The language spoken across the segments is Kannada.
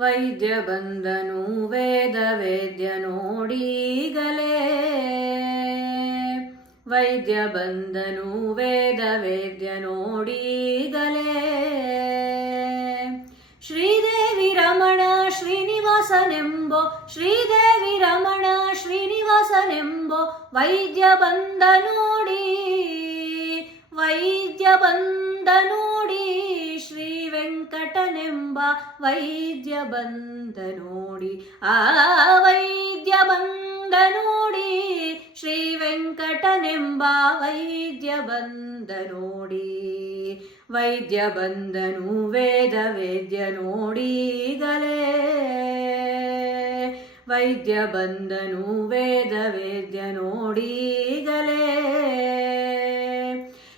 ವೈದ್ಯ ಬಂದನು ವೇದ ವೇದ್ಯ ನೋಡೀಗಲೇ. ವೈದ್ಯ ಬಂದನು ವೇದ ವೇದ್ಯ ನೋಡೀಗಲೇ. ಶ್ರೀದೇವಿ ರಮಣ ಶ್ರೀನಿವಾಸನೆಂಬೋ, ಶ್ರೀದೇವಿ ರಮಣ ಶ್ರೀನಿವಾಸನೆಂಬೋ ವೈದ್ಯ ಬಂದ ನೋಡಿ. ವೈದ್ಯ ಬಂದ ನೋಡಿ ಶ್ರೀ ವೆಂಕಟನೆಂಬ ವೈದ್ಯ ಬಂದ ನೋಡಿ. ಆ ವೈದ್ಯ ಬಂದ ನೋಡಿ ಶ್ರೀ ವೆಂಕಟನೆಂಬ ವೈದ್ಯ ಬಂದ ನೋಡಿ. ವೈದ್ಯ ಬಂದನು ವೇದ ವೇದ್ಯ ನೋಡೀಗಲೇ. ವೈದ್ಯ ಬಂದನು ವೇದ ವೇದ್ಯ ನೋಡೀಗಲೇ.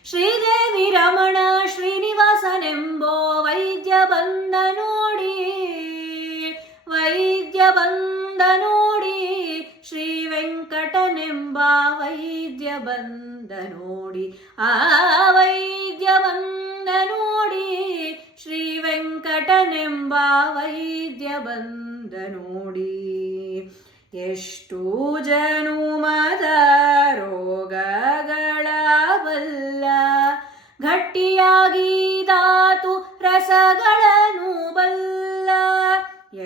ಶ್ರೀದೇವಿ ರಮಣ ಶ್ರೀನಿವಾಸನೆಂಬೋ ವೈದ್ಯ ಬಂದ ನೋಡಿ. ವೈದ್ಯ ಬಂದ ನೋಡಿ ಶ್ರೀ ವೆಂಕಟನೆಂಬ ವೈದ್ಯ ಬಂದ ನೋಡಿ. ಆ ವೈದ್ಯ ಬಂದ ನೋಡಿ ಶ್ರೀ ವೆಂಕಟನೆಂಬ ವೈದ್ಯ ಬಂದ ನೋಡಿ. ಎಷ್ಟು ಜನುಮದ ರೋಗಗಳ ಬಲ್ಲ, ಗಟ್ಟಿಯಾಗಿದಾತು ರಸಗಳನ್ನು ಬಲ್ಲ.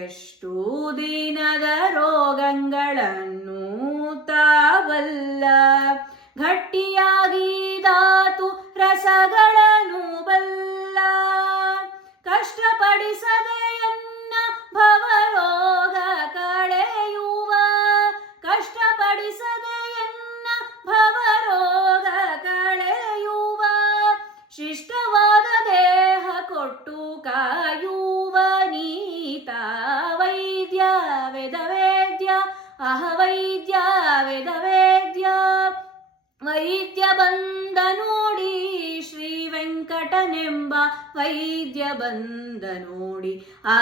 ಎಷ್ಟು ದಿನದ ರೋಗಗಳನ್ನು ತಾಬಲ್ಲ, ಗಟ್ಟಿಯಾಗಿದಾತು ರಸಗಳನ್ನು ಬಲ್ಲ. ಕಷ್ಟಪಡಿಸದೆಯನ್ನ ಭವರೋಗ ಕಳೆಯುವ, ಕಷ್ಟಪಡಿಸದೆಯನ್ನ ಭವರೋಗ ಕಳೆಯುವ. ಶಿಷ್ಟವಾದ ದೇಹ ಕೊಟ್ಟು ಕಾಯುವ ನೀತ ವೈದ್ಯ ವೇದ ವೇದ್ಯ. ಅಹ ವೈದ್ಯ ವೇದ ವೇದ್ಯ. ವೈದ್ಯ ಬಂದ ನೋಡಿ ಶ್ರೀ ವೆಂಕಟನೆಂಬ ವೈದ್ಯ ಬಂದ ನೋಡಿ. ಆ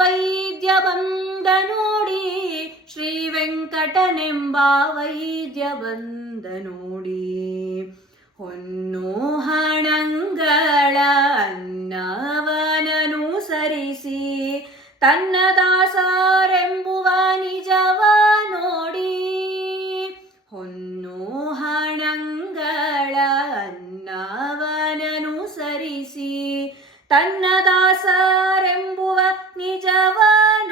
ವೈದ್ಯ ಬಂದ ನೋಡಿ ಶ್ರೀ ವೆಂಕಟನೆಂಬ ವೈದ್ಯ ಬಂದ ನೋಡಿ. ಹೊನ್ನು ಹಣಂಗಳ ಅನ್ನವನನು ಸರಿಸಿ ತನ್ನ ದಾಸರೆಂಬುವ ನಿಜವ ನೋಡಿ. ಹೊನ್ನು ಹಣಂಗಳ ಅನ್ನವನನು ಸರಿಸಿ ತನ್ನ ದಾಸರೆಂಬುವ ನಿಜವ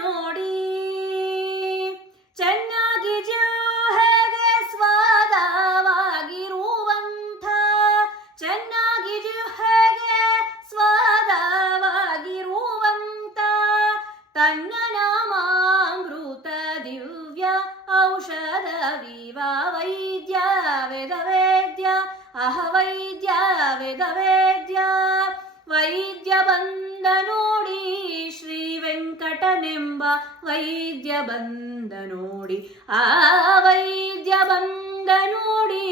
ನೋಡಿ. ಚೆನ್ನಾಗಿ ಜಿಹ್ವೆಗೆ ಸ್ವಾದವಾಗಿರುವಂಥ, ಚೆನ್ನಾಗಿ ಜಿಹ್ವೆಗೆ ಸ್ವಾದವಾಗಿರುವಂಥ ತನ್ನ ನಾಮಾಮೃತ ದಿವ್ಯ ಔಷಧವಿವ ವೈದ್ಯ ವೇದ ವೇದ್ಯ. ಅಹ ವೈದ್ಯ ವೇದ ವೇದ್ಯ. ವೈದ್ಯ ಬಂದ ನೋಡಿ ಶ್ರೀ ವೆಂಕಟನೆಂಬ ವೈದ್ಯ ಬಂದ ನೋಡಿ. ಆ ವೈದ್ಯ ಬಂದ ನೋಡಿ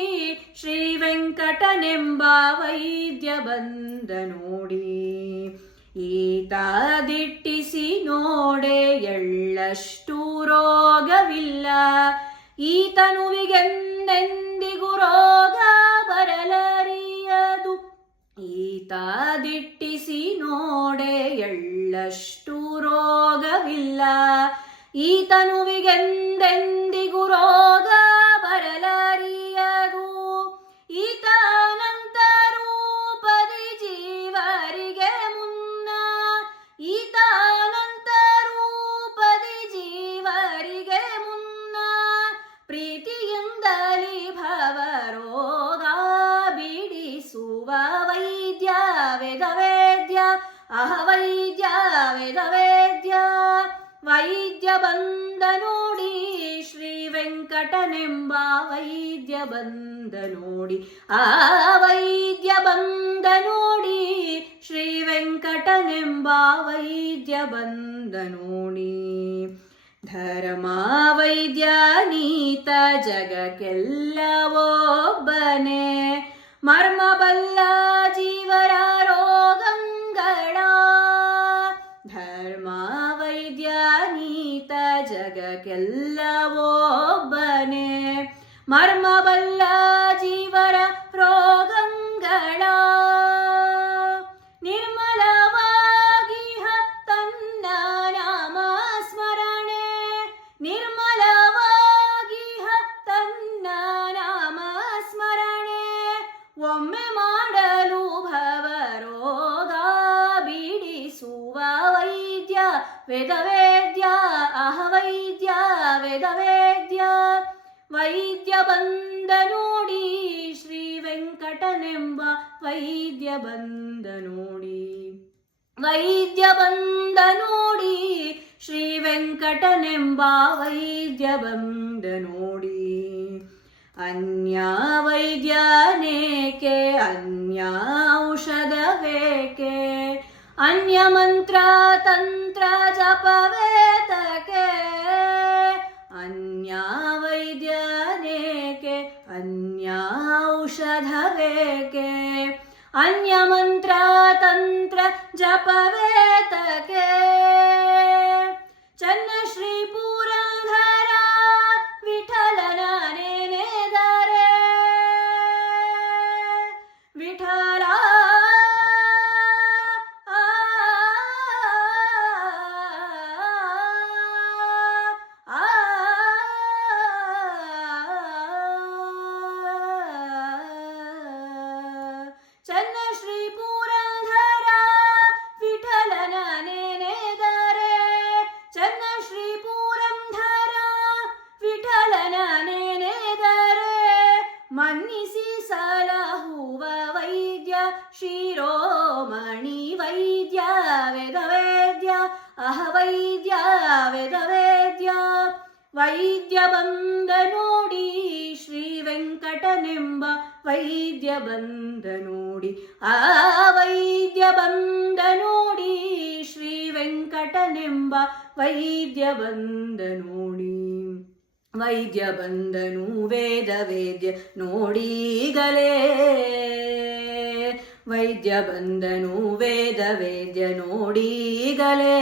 ಶ್ರೀ ವೆಂಕಟನೆಂಬ ವೈದ್ಯ ಬಂದ ನೋಡಿ. ಈತ ದಿಟ್ಟಿಸಿ ನೋಡೆ ಎಳ್ಳಷ್ಟು ರೋಗವಿಲ್ಲ, ಈತನುವಿಗೆಂದೆಂದಿಗೂ ರೋಗ ಬರಲರಿಯದು. ಈತ ದಿಟ್ಟಿಸಿ ನೋಡೆ ಎಳ್ಳಷ್ಟು ರೋಗವಿಲ್ಲ, ಈತನುವಿಗೆಂದೆಂದಿಗೂ ರೋಗ ಬರಲರಿಯದು. ಈತ ಅನಂತ ರೂಪದಿ ಜೀವರಿಗೆ ಮುನ್ನ, ಈತ ಅನಂತ ರೂಪದಿ ಜೀವರಿಗೆ ಮುನ್ನ. ಪ್ರೀತಿಯಿಂದಲಿ ಭವರೋಗ ಬಿಡಿಸುವ ವೈದ್ಯ ವೇದ ವೇದ್ಯ. ಅಹ ವೈದ್ಯ ವೇದ ವೇದ್ಯ. ವೈದ್ಯ ಬಂದ ನೋಡಿ ಶ್ರೀ ವೆಂಕಟನೆಂಬ ವೈದ್ಯ ಬಂದ ನೋಡಿ. ಆ ವೈದ್ಯ ಬಂದ ನೋಡಿ ಶ್ರೀ ವೆಂಕಟನೆಂಬ ವೈದ್ಯ ಬಂದ ನೋಡಿ. ಧರ್ಮ ವೈದ್ಯ ನೀತ ಜಗಕ್ಕೆಲ್ಲ ಒಬ್ಬನೇ, ಮರ್ಮ ಬಲ್ಲ ಜೀವರ ರೋಗಂಗಳ. ಧರ್ಮ ವೈದ್ಯ ನೀತ ಜಗಕ್ಕೆಲ್ಲ ಒಬ್ಬನೇ, ಮರ್ಮ ಬಲ್ಲ ಜೀವರ ರೋಗಂಗಳ. ನಿರ್ಮಲವಾಗಿಹ ತನ್ನ ನಾಮ ವೇದವೇದ್ಯ ಅಹವೈದ್ಯ ವೇದವೇದ್ಯ ವೈದ್ಯ ಬಂದ ನೋಡಿ ಶ್ರೀ ವೆಂಕಟನೆಂಬ ವೈದ್ಯ ಬಂದ ನೋಡಿ ವೈದ್ಯ ಬಂದ ನೋಡಿ ಶ್ರೀ ವೆಂಕಟನೆಂಬ ವೈದ್ಯ ಬಂದ ನೋಡಿ ಅನ್ಯ ವೈದ್ಯನೇಕೆ ಅನ್ಯ ಔಷಧವೇಕೆ ಅನ್ಯ ಮಂತ್ರ ತಂತ್ರ ಜಪವೇತಕೆ ಅನ್ಯ ವೈದ್ಯನೇಕೆ ಅನ್ಯ ಔಷಧವೇಕೆ ಅನ್ಯ ಮಂತ್ರ ತಂತ್ರ ಜಪವೇತಕೆ ಚನ್ನ ಶ್ರೀ ಪುರಂದರ ವಿಠಲನ ನೆನೆದರೆ ವಿಠಲ ಚನ್ನ ಶ್ರೀ ಪುರಂದರ ವಿಠಲನ ನೆನೆದರೆ ಚನ್ನ ಶ್ರೀ ಪುರಂದರ ವಿಠಲನ ನೆನೆದರೆ ಮನ್ನಿಸಿ ಸಲಹುವ ವೈದ್ಯ ಶಿರೋಮಣಿ ವೈದ್ಯ ವೇದವೇದ್ಯ ಅಹವೈದ್ಯ ವೇದವೇದ್ಯ ವೈದ್ಯ ಬಂದ ನೋಡಿ ಶ್ರೀ ವೆಂಕಟನೆಂಬ ವೈದ್ಯ ಬಂದ ನೋಡಿ ಆ ವೈದ್ಯ ಬಂದ ನೋಡಿ ಶ್ರೀ ವೆಂಕಟನೆಂಬ ವೈದ್ಯ ಬಂದ ನೋಡಿ ವೈದ್ಯ ಬಂದನು ವೇದ ವೇದ್ಯ ನೋಡೀಗಲೇ ವೈದ್ಯ ಬಂದನು ವೇದ ವೇದ್ಯ ನೋಡೀಗಲೇ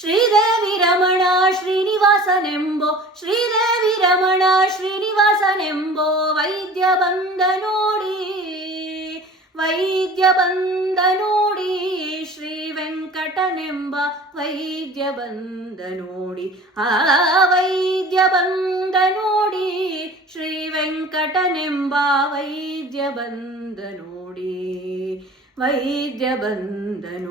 ಶ್ರೀದೇವಿ ರಮಣ ಶ್ರೀನಿವಾಸನೆಂಬೋ ಶ್ರೀದೇವಿ ರಮಣ ಶ್ರೀನಿವಾಸನೆಂಬೋ ವೈದ್ಯ ಬಂದ ನೋಡಿ ವೈದ್ಯ ಬಂದ ನೋಡಿ ಶ್ರೀ ವೆಂಕಟನೆಂಬ ವೈದ್ಯ ಬಂದ ನೋಡಿ ಆ ವೈದ್ಯ ಬಂದ ನೋಡಿ ಶ್ರೀ ವೆಂಕಟನೆಂಬ ವೈದ್ಯ ಬಂದ ನೋಡಿ ವೈದ್ಯ ಬಂದ ನೋಡಿ